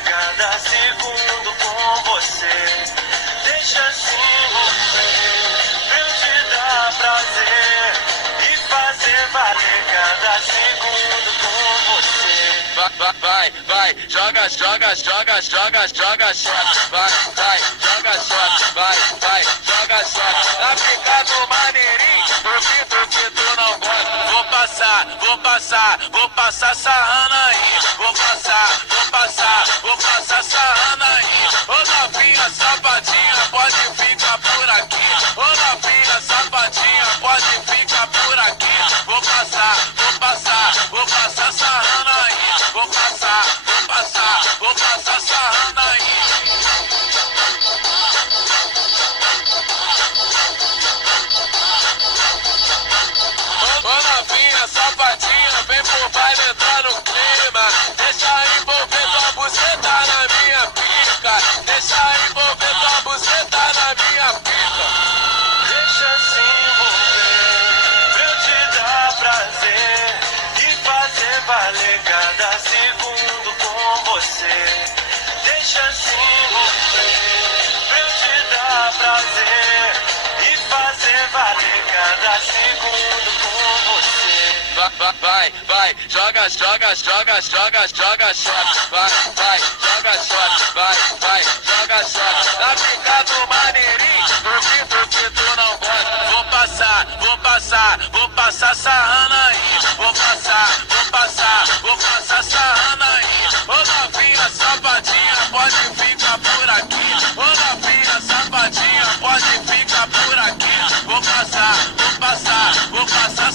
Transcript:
valer cada segundo com você. Deixa se envolver, pra eu te dar prazer e fazer valer cada segundo com você. Vai, joga shot, vai, joga shot, vai, joga shot. Tá ficando maneirinho, duvido tu não gosta. Vou passar sarrando aí. Vou passar sarrando aí. Ô novinha safadinha, pode ficar por aqui. Ô novinha safadinha, pode ficar por aqui. Vou passar sarrando aí. Vou passar sarrando aí. Ô novinha safadinha, vem pro baile entrar no clima. Deixa envolver tua buceta na minha pica. Deixa envolver tua buceta na minha pica. Deixa se envolver, pra eu te dar prazer e fazer valer cada segundo com você. Deixa se envolver, pra eu te dar prazer e fazer valer cada segundo com você. Vai, joga shot, vai, joga shot, vai, joga shot. Tá ficando maneirinho, duvido tu não gosta. Vou passar sarrando aí. Vou passar sarrando aí. Ô novinha safadinha, pode ficar por aqui. Ô novinha safadinha, pode ficar por aqui. Vou passar